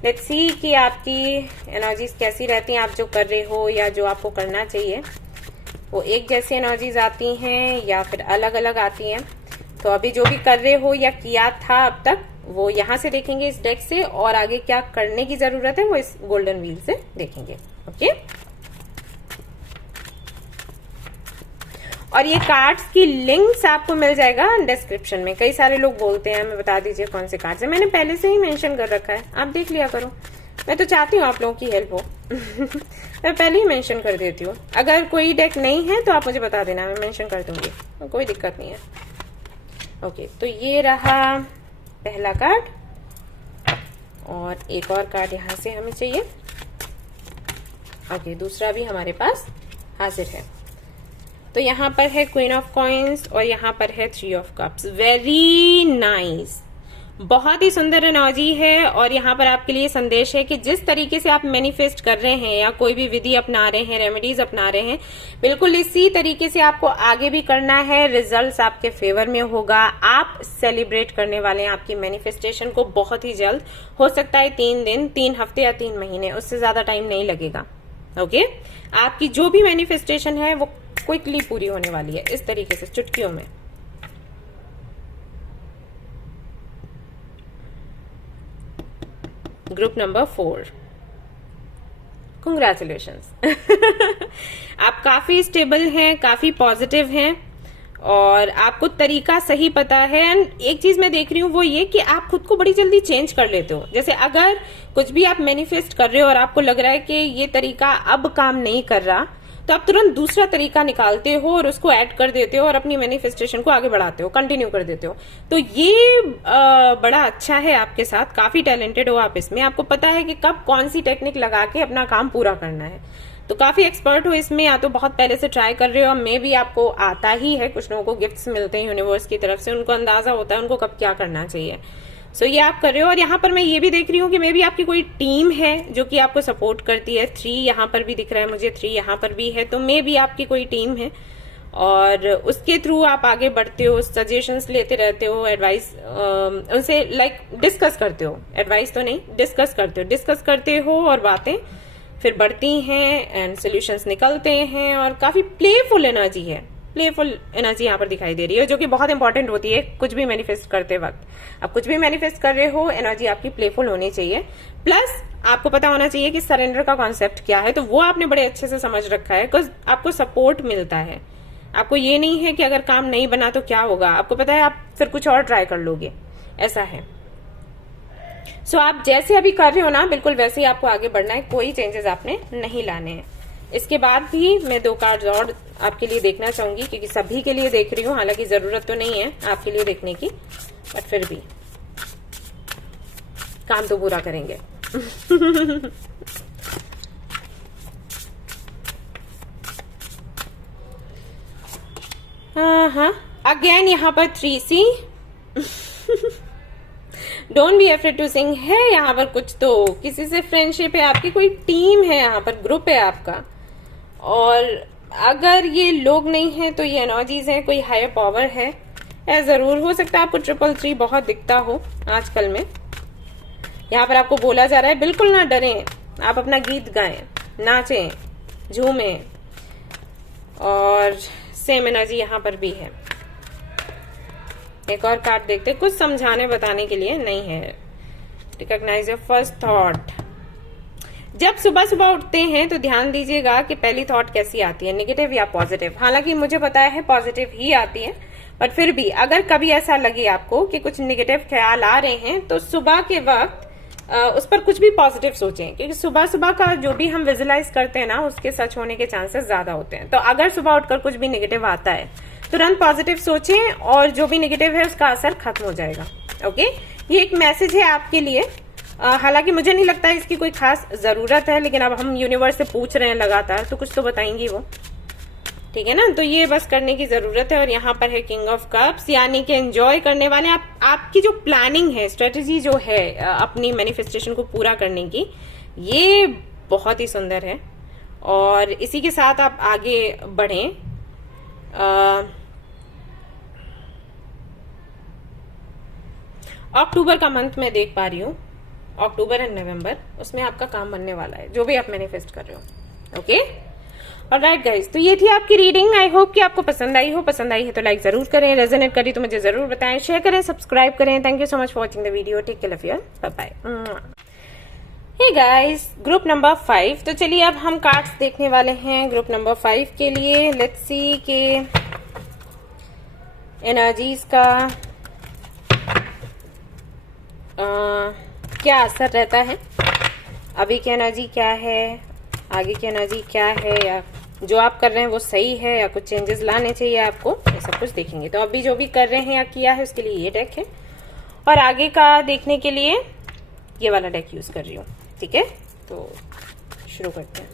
लेट्स सी कि आपकी एनर्जीज कैसी रहती हैं, आप जो कर रहे हो या जो आपको करना चाहिए वो एक जैसी एनर्जीज आती हैं या फिर अलग अलग आती हैं। तो अभी जो भी कर रहे हो या किया था अब तक वो यहाँ से देखेंगे इस डेक से, और आगे क्या करने की जरूरत है वो इस गोल्डन व्हील से देखेंगे, ओके। और ये कार्ड्स की लिंक्स आपको मिल जाएगा डिस्क्रिप्शन में। कई सारे लोग बोलते हैं हमें बता दीजिए कौन से कार्ड्स है, मैंने पहले से ही मेंशन कर रखा है, आप देख लिया करो। मैं तो चाहती हूँ आप लोगों की हेल्प हो मैं पहले ही मेंशन कर देती हूँ। अगर कोई डेक नहीं है तो आप मुझे बता देना, मैं मेंशन कर दूंगी, कोई दिक्कत नहीं है, ओके। तो ये रहा पहला कार्ड, और एक और कार्ड यहां से हमें चाहिए, ओके। दूसरा भी हमारे पास हाजिर है। तो यहाँ पर है क्वीन ऑफ कॉइन्स और यहाँ पर है 3 ऑफ कप्स। वेरी नाइस, बहुत ही सुंदर एनर्जी है। और यहाँ पर आपके लिए संदेश है कि जिस तरीके से आप मैनिफेस्ट कर रहे हैं या कोई भी विधि अपना रहे हैं, रेमेडीज अपना रहे हैं, बिल्कुल इसी तरीके से आपको आगे भी करना है। रिजल्ट्स आपके फेवर में होगा, आप सेलिब्रेट करने वाले हैं आपकी मैनिफेस्टेशन को बहुत ही जल्द। हो सकता है 3 दिन, 3 हफ्ते या 3 महीने, उससे ज्यादा टाइम नहीं लगेगा, ओके। आपकी जो भी मैनिफेस्टेशन है वो क्विकली पूरी होने वाली है, इस तरीके से चुटकियों में। ग्रुप नंबर 4, कंग्रेचुलेशंस आप काफी स्टेबल हैं, काफी पॉजिटिव हैं और आपको तरीका सही पता है। एंड एक चीज मैं देख रही हूँ वो ये कि आप खुद को बड़ी जल्दी चेंज कर लेते हो। जैसे अगर कुछ भी आप मैनिफेस्ट कर रहे हो और आपको लग रहा है कि ये तरीका अब काम नहीं कर रहा, तो आप तुरंत दूसरा तरीका निकालते हो और उसको ऐड कर देते हो और अपनी मैनिफेस्टेशन को आगे बढ़ाते हो, कंटिन्यू कर देते हो। तो ये बड़ा अच्छा है आपके साथ, काफी टैलेंटेड हो आप इसमें। आपको पता है कि कब कौन सी टेक्निक लगा के अपना काम पूरा करना है, तो काफी एक्सपर्ट हो इसमें। या तो बहुत पहले से ट्राई कर रहे हो, मे भी आपको आता ही है। कुछ लोगों को गिफ्ट्स मिलते हैं यूनिवर्स की तरफ से, उनको अंदाजा होता है उनको कब क्या करना चाहिए। सो ये आप कर रहे हो। और यहाँ पर मैं ये भी देख रही हूँ कि मे भी आपकी कोई टीम है जो कि आपको सपोर्ट करती है। 3 यहाँ पर भी दिख रहा है मुझे, 3 यहाँ पर भी है, तो मे भी आपकी कोई टीम है और उसके थ्रू आप आगे बढ़ते हो, सजेशंस लेते रहते हो, एडवाइस उनसे लाइक डिस्कस करते हो, एडवाइस तो नहीं, डिस्कस करते हो और बातें फिर बढ़ती हैं एंड सोल्यूशंस निकलते हैं। और काफी प्लेफुल एनर्जी है, प्लेफुल एनर्जी यहाँ पर दिखाई दे रही है, जो कि बहुत इंपॉर्टेंट होती है कुछ भी मैनिफेस्ट करते वक्त। आप कुछ भी मैनिफेस्ट कर रहे हो, एनर्जी आपकी प्लेफुल होनी चाहिए। प्लस आपको पता होना चाहिए कि सरेंडर का कॉन्सेप्ट क्या है, तो वो आपने बड़े अच्छे से समझ रखा है, बिकॉज आपको सपोर्ट मिलता है। आपको ये नहीं है कि अगर काम नहीं बना तो क्या होगा, आपको पता है आप फिर कुछ और ट्राई कर लोगे, ऐसा है। सो आप जैसे अभी कर रहे हो ना, बिल्कुल वैसे ही आपको आगे बढ़ना है, कोई चेंजेस आपने नहीं लाने हैं। इसके बाद भी मैं 2 कार्ड्स और आपके लिए देखना चाहूंगी, क्योंकि सभी के लिए देख रही हूँ, हालांकि जरूरत तो नहीं है आपके लिए देखने की, बट फिर भी काम तो पूरा करेंगे। हाँ, अगेन यहाँ पर 3C। Don't be afraid to sing है यहाँ पर, कुछ तो किसी से फ्रेंडशिप है आपकी, कोई टीम है यहाँ पर, ग्रुप है आपका, और अगर ये लोग नहीं है तो ये एनर्जीज है, कोई हायर पावर है, जरूर हो सकता है आपको 333 बहुत दिखता हो आजकल में। यहाँ पर आपको बोला जा रहा है बिल्कुल ना डरें, आप अपना गीत गाएं, नाचें, झूमें, और सेम एनर्जी यहाँ पर भी है। एक और कार्ड देखते, कुछ समझाने बताने के लिए नहीं है। Recognize your first thought. जब सुबह सुबह उठते हैं तो ध्यान दीजिएगा कि पहली थॉट कैसी आती है, नेगेटिव या पॉजिटिव। हालांकि मुझे पता है पॉजिटिव ही आती है, बट फिर भी अगर कभी ऐसा लगे आपको कि कुछ नेगेटिव ख्याल आ रहे हैं तो सुबह के वक्त उस पर कुछ भी पॉजिटिव सोचें, क्योंकि सुबह सुबह का जो भी हम विजुलाइज करते हैं ना, उसके सच होने के चांसेस ज्यादा होते हैं। तो अगर सुबह उठकर कुछ भी नेगेटिव आता है, तुरंत पॉजिटिव सोचें और जो भी नेगेटिव है उसका असर खत्म हो जाएगा। ओके, ये एक मैसेज है आपके लिए। हालांकि मुझे नहीं लगता इसकी कोई खास जरूरत है, लेकिन अब हम यूनिवर्स से पूछ रहे हैं लगातार, तो कुछ तो बताएंगी वो, ठीक है ना। तो ये बस करने की जरूरत है। और यहाँ पर है किंग ऑफ कप्स, यानी कि एंजॉय करने वाले आपकी जो प्लानिंग है, स्ट्रेटेजी जो है अपनी मैनिफेस्टेशन को पूरा करने की, ये बहुत ही सुंदर है। और इसी के साथ आप आगे बढ़ें। अक्टूबर का मंथ मैं देख पा रही हूँ, अक्टूबर एंड नवंबर, उसमें आपका काम बनने वाला है, जो भी आप मैनिफेस्ट कर रहे हो। ओके, ऑलराइट गाइस, तो ये थी आपकी रीडिंग। आई होप कि आपको पसंद आई हो। पसंद आई है तो लाइक जरूर करें, रेजोनेट करी तो मुझे जरूर बताएं, शेयर करें, सब्सक्राइब करें। Thank you so much for watching the video. Take care of your, bye bye. Hey guys, group number 5। तो चलिए अब हम कार्ड्स देखने वाले हैं ग्रुप नंबर 5 के लिए। लेट्स सी के एनर्जीज का क्या असर रहता है, अभी की एनर्जी क्या है, आगे की एनर्जी क्या है, या जो आप कर रहे हैं वो सही है या कुछ चेंजेस लाने चाहिए आपको, ये सब कुछ देखेंगे। तो अभी जो भी कर रहे हैं या किया है उसके लिए ये डेक है, और आगे का देखने के लिए ये वाला डेक यूज कर रही हूँ। ठीक है, तो शुरू करते हैं।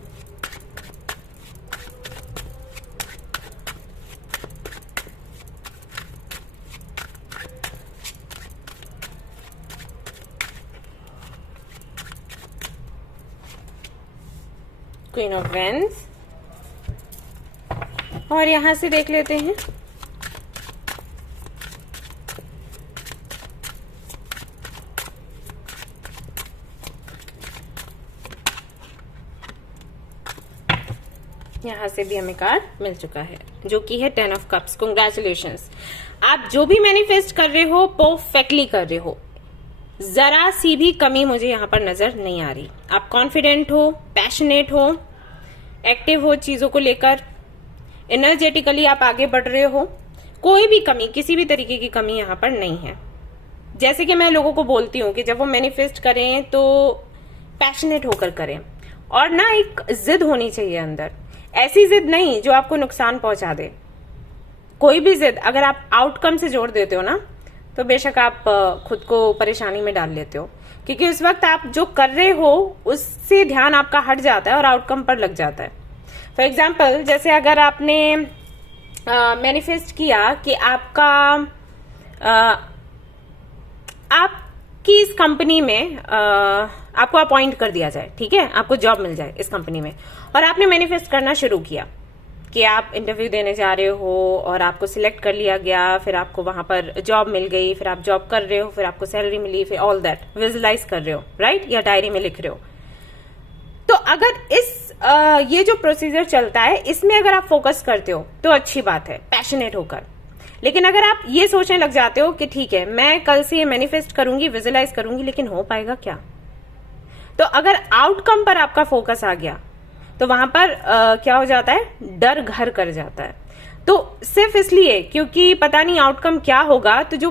क्वीन ऑफ वेंस, और यहां से देख लेते हैं यहां से भी हमें कार्ड मिल चुका है, जो कि है 10 ऑफ कप्स। कांग्रेचुलेशंस, आप जो भी मैनिफेस्ट कर रहे हो परफेक्टली कर रहे हो, जरा सी भी कमी मुझे यहाँ पर नजर नहीं आ रही। आप कॉन्फिडेंट हो, पैशनेट हो, एक्टिव हो चीजों को लेकर, एनर्जेटिकली आप आगे बढ़ रहे हो, कोई भी कमी, किसी भी तरीके की कमी यहाँ पर नहीं है। जैसे कि मैं लोगों को बोलती हूँ कि जब वो मैनिफेस्ट करें तो पैशनेट होकर करें, और ना एक जिद होनी चाहिए अंदर, ऐसी जिद नहीं जो आपको नुकसान पहुंचा दे। कोई भी जिद अगर आप आउटकम से जोड़ देते हो ना, तो बेशक आप खुद को परेशानी में डाल लेते हो, क्योंकि उस वक्त आप जो कर रहे हो उससे ध्यान आपका हट जाता है और आउटकम पर लग जाता है। फॉर एग्जाम्पल, जैसे अगर आपने मैनिफेस्ट किया कि आपकी इस कंपनी में आपको अपॉइंट कर दिया जाए, ठीक है, आपको जॉब मिल जाए इस कंपनी में, और आपने मैनिफेस्ट करना शुरू किया कि आप इंटरव्यू देने जा रहे हो और आपको सिलेक्ट कर लिया गया, फिर आपको वहां पर जॉब मिल गई, फिर आप जॉब कर रहे हो, फिर आपको सैलरी मिली, फिर ऑल दैट विजुलाइज कर रहे हो, राइट, या डायरी में लिख रहे हो। तो अगर ये जो प्रोसीजर चलता है इसमें अगर आप फोकस करते हो तो अच्छी बात है, पैशनेट होकर। लेकिन अगर आप ये सोचने लग जाते हो कि ठीक है मैं कल से ये मैनिफेस्ट करूंगी, विजुलाइज करूंगी, लेकिन हो पाएगा क्या, तो अगर आउटकम पर आपका फोकस आ गया तो वहां पर क्या हो जाता है, डर घर कर जाता है। तो सिर्फ इसलिए क्योंकि पता नहीं आउटकम क्या होगा, तो जो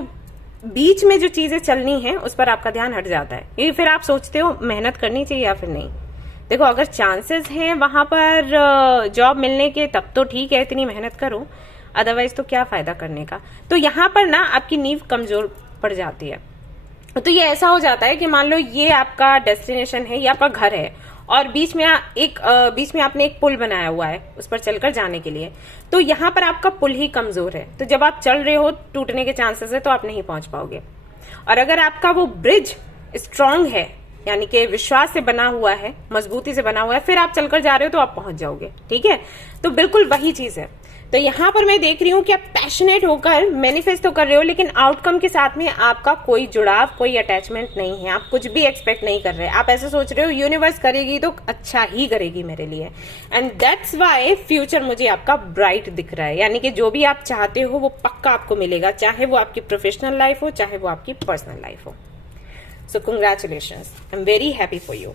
बीच में जो चीजें चलनी है उस पर आपका ध्यान हट जाता है। ये फिर आप सोचते हो मेहनत करनी चाहिए या फिर नहीं। देखो, अगर चांसेस हैं वहां पर जॉब मिलने के, तब तो ठीक है, इतनी मेहनत करो, अदरवाइज तो क्या फायदा करने का। तो यहाँ पर ना आपकी नींव कमजोर पड़ जाती है। तो ये ऐसा हो जाता है कि मान लो ये आपका डेस्टिनेशन है, ये आपका घर है, और बीच में आपने एक पुल बनाया हुआ है उस पर चलकर जाने के लिए। तो यहाँ पर आपका पुल ही कमजोर है, तो जब आप चल रहे हो टूटने के चांसेस है, तो आप नहीं पहुंच पाओगे। और अगर आपका वो ब्रिज स्ट्रांग है, यानी कि विश्वास से बना हुआ है, मजबूती से बना हुआ है, फिर आप चलकर जा रहे हो तो आप पहुंच जाओगे। ठीक है, तो बिल्कुल वही चीज है। तो यहाँ पर मैं देख रही हूँ कि आप पैशनेट होकर मैनिफेस्ट तो कर रहे हो, लेकिन आउटकम के साथ में आपका कोई जुड़ाव, कोई अटैचमेंट नहीं है। आप कुछ भी एक्सपेक्ट नहीं कर रहे। आप ऐसे सोच रहे हो यूनिवर्स करेगी तो अच्छा ही करेगी मेरे लिए, एंड दैट्स वाई फ्यूचर मुझे आपका ब्राइट दिख रहा है। यानी कि जो भी आप चाहते हो वो पक्का आपको मिलेगा, चाहे वो आपकी प्रोफेशनल लाइफ हो, चाहे वो आपकी पर्सनल लाइफ हो। सो congratulations, I am very happy for you.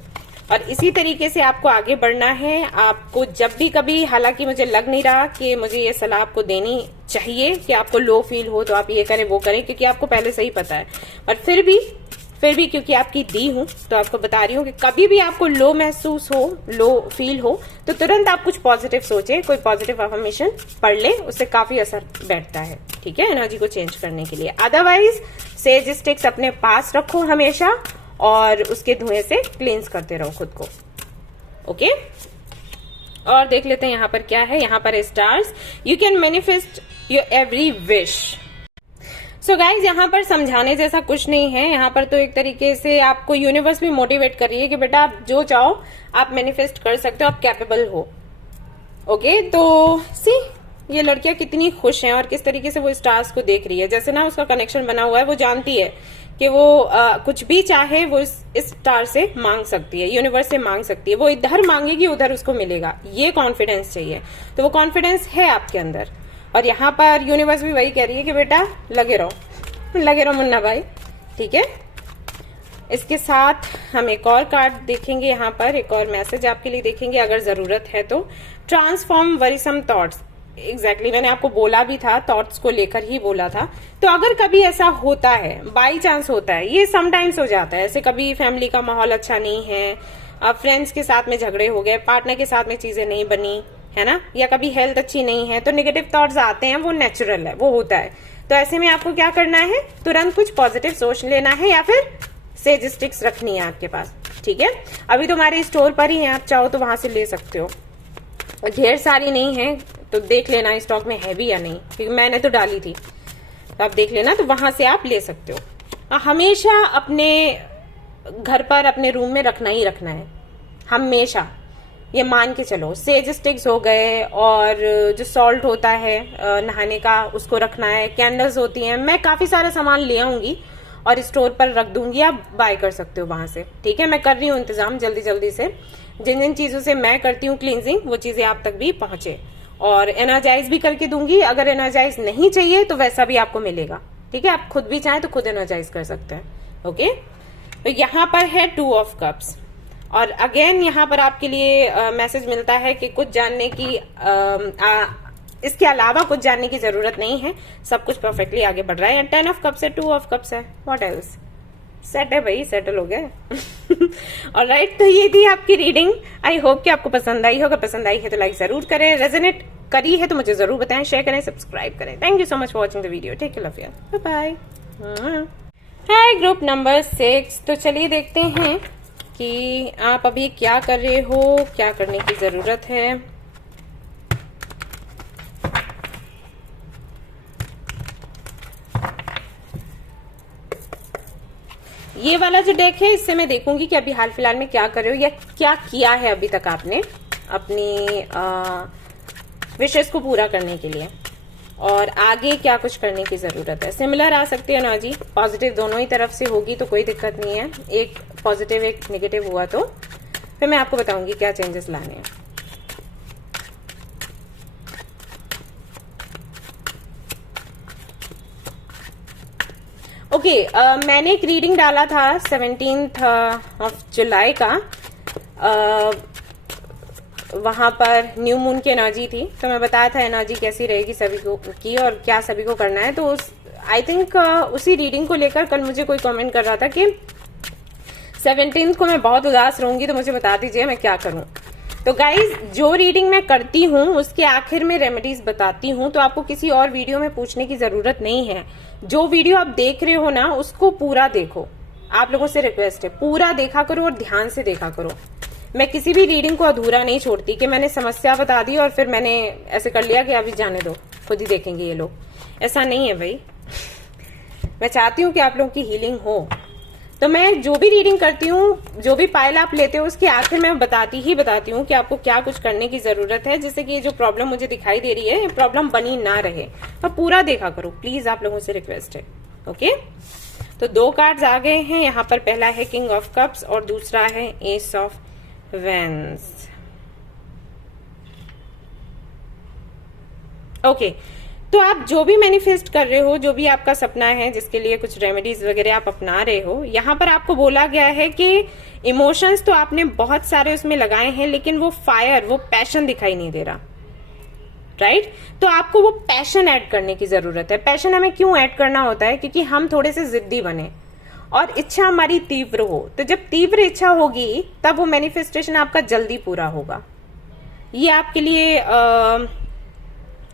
और इसी तरीके से आपको आगे बढ़ना है। आपको जब भी कभी, हालांकि मुझे लग नहीं रहा कि मुझे ये सलाह आपको देनी चाहिए कि आपको लो फील हो तो आप ये करें वो करें, क्योंकि आपको पहले से ही पता है, पर फिर भी क्योंकि आपकी दी हूं तो आपको बता रही हूं कि कभी भी आपको लो महसूस हो, लो फील हो, तो तुरंत आप कुछ पॉजिटिव सोचे, कोई पॉजिटिव अफर्मेशन पढ़ ले, उससे काफी असर बैठता है। ठीक है, एनर्जी को चेंज करने के लिए। अदरवाइज सेज स्टिक्स अपने पास रखो हमेशा, और उसके धुएं से क्लींस करते रहो खुद को। ओके, और देख लेते हैं यहाँ पर क्या है। यहाँ पर stars, you can manifest your every wish. So guys, यहाँ पर समझाने जैसा कुछ नहीं है। यहाँ पर तो एक तरीके से आपको यूनिवर्स भी मोटिवेट कर रही है कि बेटा आप जो चाहो आप मैनिफेस्ट कर सकते हो, आप कैपेबल हो। ओके, तो सी ये लड़कियां कितनी खुश हैं और किस तरीके से वो स्टार्स को देख रही है। जैसे ना उसका कनेक्शन बना हुआ है, वो जानती है कि वो कुछ भी चाहे वो इस स्टार से मांग सकती है, यूनिवर्स से मांग सकती है। वो इधर मांगेगी उधर उसको मिलेगा, ये कॉन्फिडेंस चाहिए। तो वो कॉन्फिडेंस है आपके अंदर, और यहाँ पर यूनिवर्स भी वही कह रही है कि बेटा लगे रहो मुन्ना भाई। ठीक है, इसके साथ हम एक और कार्ड देखेंगे। यहाँ पर एक और मैसेज आपके लिए देखेंगे अगर जरूरत है तो। ट्रांसफॉर्म वरीसम थॉट्स, एग्जैक्टली मैंने आपको बोला भी था, थॉट्स को लेकर ही बोला था। तो अगर कभी ऐसा होता है, बाई चांस होता है, ये समटाइम्स हो जाता है, ऐसे कभी फैमिली का माहौल अच्छा नहीं है, फ्रेंड्स के साथ में झगड़े हो गए, पार्टनर के साथ में चीजें नहीं बनी है ना, या कभी हेल्थ अच्छी नहीं है, तो नेगेटिव थॉट्स आते हैं, वो नेचुरल है, वो होता है। तो ऐसे में आपको क्या करना है, तुरंत कुछ पॉजिटिव सोच लेना है, या फिर सेज स्टिक्स रखनी है आपके पास। ठीक है, अभी तो हमारे स्टोर पर ही है, आप चाहो तो वहां से ले सकते हो। ढेर सारी नहीं है तो देख लेना स्टॉक में है भी या नहीं, क्योंकि मैंने तो डाली थी, तो आप देख लेना, तो वहां से आप ले सकते हो। हमेशा अपने घर पर, अपने रूम में रखना ही रखना है, हमेशा। ये मान के चलो, सेज स्टिक्स हो गए, और जो सॉल्ट होता है नहाने का उसको रखना है, कैंडल्स होती हैं, मैं काफी सारा सामान ले आऊंगी और स्टोर पर रख दूंगी, आप बाय कर सकते हो वहां से। ठीक है, मैं कर रही हूँ इंतजाम जल्दी से। जिन जिन चीजों से मैं करती हूँ क्लींजिंग, वो चीजें आप तक भी पहुंचे, और एनर्जाइज भी करके दूंगी। अगर एनर्जाइज नहीं चाहिए तो वैसा भी आपको मिलेगा। ठीक है, आप खुद भी चाहें तो खुद एनर्जाइज कर सकते हैं। ओके, तो यहाँ पर है 2 ऑफ कप्स, और अगेन यहाँ पर आपके लिए मैसेज मिलता है कि कुछ जानने की, इसके अलावा कुछ जानने की जरूरत नहीं है, सब कुछ परफेक्टली आगे बढ़ रहा है। 10 ऑफ कप्स है, 2 ऑफ कप्स है, व्हाट एल्स, सेट है भाई, सेटल हो गए। ऑलराइट, तो ये थी आपकी रीडिंग। आई होप कि आपको पसंद आई होगा। पसंद आई है तो लाइक जरूर करें, रेजोनेट करी है तो मुझे जरूर बताएं, शेयर करें, सब्सक्राइब करें। Thank you so much for watching the video. Take care, love you, bye bye. Hi group number 6, तो चलिए देखते हैं कि आप अभी क्या कर रहे हो, क्या करने की जरूरत है। ये वाला जो डेक है, इससे मैं देखूंगी कि अभी हाल फिलहाल में क्या कर रहे हो, या क्या किया है अभी तक आपने अपनी विशेष को पूरा करने के लिए, और आगे क्या कुछ करने की जरूरत है। सिमिलर आ सकती है ना जी, पॉजिटिव दोनों ही तरफ से होगी तो कोई दिक्कत नहीं है। एक पॉजिटिव एक नेगेटिव हुआ तो फिर मैं आपको बताऊंगी क्या चेंजेस लाने हैं। ओके, मैंने एक रीडिंग डाला था 17 ऑफ जुलाई का। वहां पर न्यू मून की एनर्जी थी, तो मैं बताया था एनर्जी कैसी रहेगी सभी को की और क्या सभी को करना है। तो आई थिंक उसी रीडिंग को लेकर कल मुझे कोई कमेंट कर रहा था कि 17 को मैं बहुत उदास रहूंगी, तो मुझे बता दीजिए मैं क्या करूं। तो गाइज, जो रीडिंग मैं करती हूँ उसके आखिर में रेमेडीज बताती हूँ, तो आपको किसी और वीडियो में पूछने की जरूरत नहीं है। जो वीडियो आप देख रहे हो ना, उसको पूरा देखो। आप लोगों से रिक्वेस्ट है, पूरा देखा करो और ध्यान से देखा करो। मैं किसी भी रीडिंग को अधूरा नहीं छोड़ती कि मैंने समस्या बता दी और फिर मैंने ऐसे कर लिया कि अभी जाने दो, खुद ही देखेंगे ये लोग। ऐसा नहीं है भाई, मैं चाहती हूँ कि आप लोगों की हीलिंग हो। तो मैं जो भी रीडिंग करती हूँ, जो भी पायल आप लेते हो, उसके आखिर में बताती हूँ कि आपको क्या कुछ करने की जरूरत है, जिससे कि ये जो प्रॉब्लम मुझे दिखाई दे रही है, ये प्रॉब्लम बनी ना रहे। तो पूरा देखा करो प्लीज, आप लोगों से रिक्वेस्ट है। ओके, तो 2 कार्ड्स आ गए हैं यहाँ पर। पहला है किंग ऑफ कप्स और दूसरा है एस ऑफ वैंड्स। ओके, तो आप जो भी मैनिफेस्ट कर रहे हो, जो भी आपका सपना है, जिसके लिए कुछ रेमेडीज वगैरह आप अपना रहे हो, यहाँ पर आपको बोला गया है कि इमोशंस तो आपने बहुत सारे उसमें लगाए हैं, लेकिन वो फायर, वो पैशन दिखाई नहीं दे रहा। राइट? तो आपको वो पैशन ऐड करने की जरूरत है। पैशन हमें क्यों ऐड करना होता है? क्योंकि हम थोड़े से जिद्दी बने और इच्छा हमारी तीव्र हो। तो जब तीव्र इच्छा होगी तब वो मैनिफेस्टेशन आपका जल्दी पूरा होगा। ये आपके लिए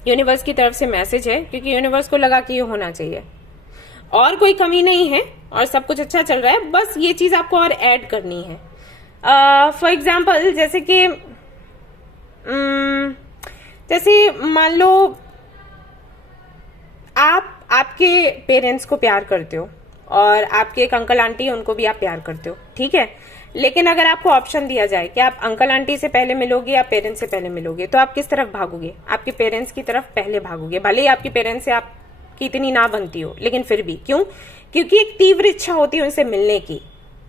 यूनिवर्स की तरफ से मैसेज है, क्योंकि यूनिवर्स को लगा कि ये होना चाहिए और कोई कमी नहीं है और सब कुछ अच्छा चल रहा है, बस ये चीज आपको और ऐड करनी है। फॉर एग्जाम्पल, जैसे कि जैसे मान लो आप आपके पेरेंट्स को प्यार करते हो और आपके एक अंकल आंटी है, उनको भी आप प्यार करते हो, ठीक है। लेकिन अगर आपको ऑप्शन दिया जाए कि आप अंकल आंटी से पहले मिलोगे या पेरेंट्स से पहले मिलोगे, तो आप किस तरफ भागोगे? आपके पेरेंट्स की तरफ पहले भागोगे, भले ही आपके पेरेंट्स से आपकी इतनी ना बनती हो, लेकिन फिर भी। क्यों? क्योंकि एक तीव्र इच्छा होती है उनसे मिलने की,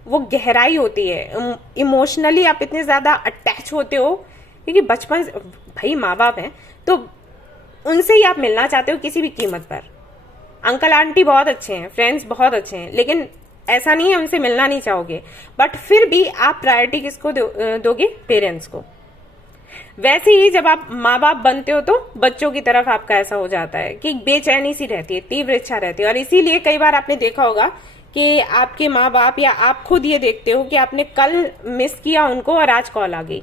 वो गहराई होती है, इमोशनली आप इतने ज्यादा अटैच होते हो, क्योंकि बचपन भाई माँ बाप है, तो उनसे ही आप मिलना चाहते हो किसी भी कीमत पर। अंकल आंटी बहुत अच्छे हैं, फ्रेंड्स बहुत अच्छे हैं, लेकिन ऐसा नहीं है उनसे मिलना नहीं चाहोगे, बट फिर भी आप प्रायोरिटी किसको दोगे? पेरेंट्स को। वैसे ही जब आप माँ बाप बनते हो तो बच्चों की तरफ आपका ऐसा हो जाता है कि बेचैनी सी रहती है, तीव्र इच्छा रहती है। और इसीलिए कई बार आपने देखा होगा कि आपके माँ बाप या आप खुद ये देखते हो कि आपने कल मिस किया उनको और आज कॉल आ गई,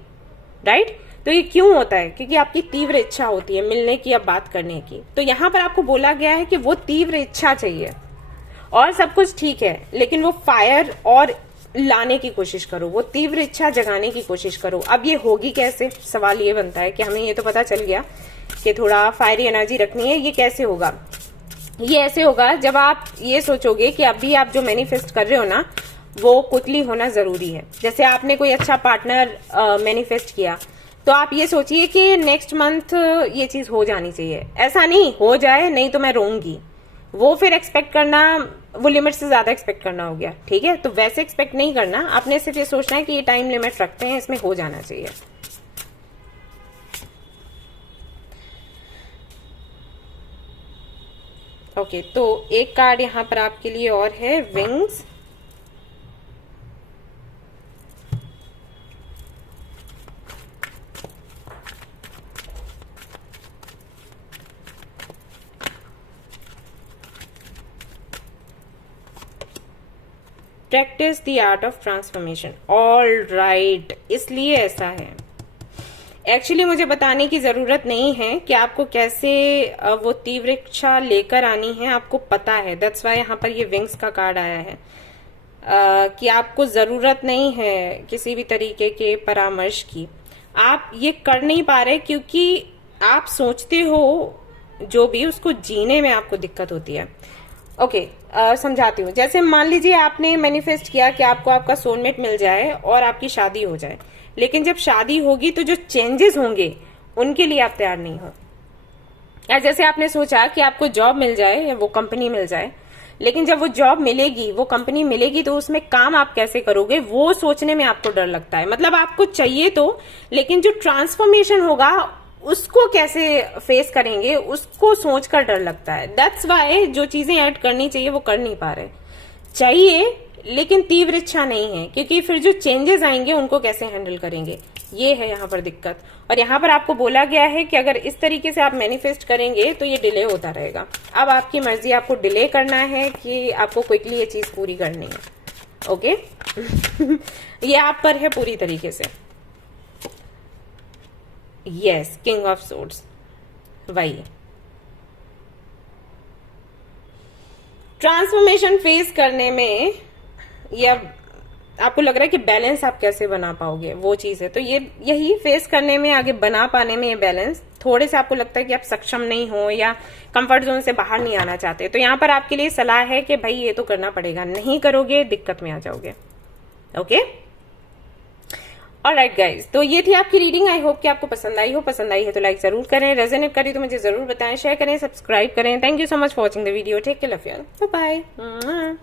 राइट? तो ये क्यों होता है? क्योंकि आपकी तीव्र इच्छा होती है मिलने की या बात करने की। तो यहाँ पर आपको बोला गया है कि वो तीव्र इच्छा चाहिए और सब कुछ ठीक है, लेकिन वो फायर और लाने की कोशिश करो, वो तीव्र इच्छा जगाने की कोशिश करो। अब ये होगी कैसे? सवाल ये बनता है कि हमें ये तो पता चल गया कि थोड़ा फायरी एनर्जी रखनी है, ये कैसे होगा? ये ऐसे होगा जब आप ये सोचोगे कि अभी आप जो मैनिफेस्ट कर रहे हो ना, वो कुतली होना जरूरी है। जैसे आपने कोई अच्छा पार्टनर मैनिफेस्ट किया, तो आप ये सोचिए कि नेक्स्ट मंथ ये चीज हो जानी चाहिए। ऐसा नहीं हो जाए, नहीं तो मैं रोऊंगी, वो फिर एक्सपेक्ट करना, वो लिमिट से ज्यादा एक्सपेक्ट करना हो गया, ठीक है। तो वैसे एक्सपेक्ट नहीं करना, आपने सिर्फ ये सोचना है कि ये टाइम लिमिट रखते हैं, इसमें हो जाना चाहिए। ओके, तो एक कार्ड यहां पर आपके लिए और है, wings. Practice the art of transformation. All right, इसलिए ऐसा है। एक्चुअली मुझे बताने की जरूरत नहीं है कि आपको कैसे वो तीव्र इच्छा लेकर आनी है, आपको पता है। दैट्स वाई यहाँ पर ये विंग्स का कार्ड आया है कि आपको जरूरत नहीं है किसी भी तरीके के परामर्श की। आप ये कर नहीं पा रहे क्योंकि आप सोचते हो जो भी, उसको जीने में आपको दिक्कत होती है। ओके, समझाती हूँ। जैसे मान लीजिए आपने मैनिफेस्ट किया कि आपको आपका सोलमेट मिल जाए और आपकी शादी हो जाए, लेकिन जब शादी होगी तो जो चेंजेस होंगे उनके लिए आप तैयार नहीं हो। या जैसे आपने सोचा कि आपको जॉब मिल जाए या वो कंपनी मिल जाए, लेकिन जब वो जॉब मिलेगी, वो कंपनी मिलेगी, तो उसमें काम आप कैसे करोगे वो सोचने में आपको डर लगता है। मतलब आपको चाहिए तो, लेकिन जो ट्रांसफॉर्मेशन होगा उसको कैसे फेस करेंगे उसको सोचकर डर लगता है। दैट्स वाई जो चीजें ऐड करनी चाहिए वो कर नहीं पा रहे। चाहिए लेकिन तीव्र इच्छा नहीं है, क्योंकि फिर जो चेंजेस आएंगे उनको कैसे हैंडल करेंगे। ये है यहाँ पर दिक्कत। और यहाँ पर आपको बोला गया है कि अगर इस तरीके से आप मैनिफेस्ट करेंगे तो ये डिले होता रहेगा। अब आपकी मर्जी, आपको डिले करना है कि आपको क्विकली ये चीज पूरी करनी है। ओके ये आप पर है पूरी तरीके से। यस, किंग ऑफ सोर्ड्स, वही ट्रांसफॉर्मेशन फेस करने में, या आपको लग रहा है कि बैलेंस आप कैसे बना पाओगे, वो चीज है। तो ये यही फेस करने में, आगे बना पाने में ये बैलेंस, थोड़े से आपको लगता है कि आप सक्षम नहीं हो या कंफर्ट जोन से बाहर नहीं आना चाहते, तो यहाँ पर आपके लिए सलाह है कि भाई ये तो करना पड़ेगा, नहीं करोगे दिक्कत में आ जाओगे। ओके, ऑलराइट गाइज, तो ये थी आपकी रीडिंग। आई होप कि आपको पसंद आई हो। पसंद आई है तो लाइक जरूर करें, रेजोनेट करी तो मुझे जरूर बताएं, शेयर करें, सब्सक्राइब करें। Thank you so much for watching the video. Take care, love you, bye bye.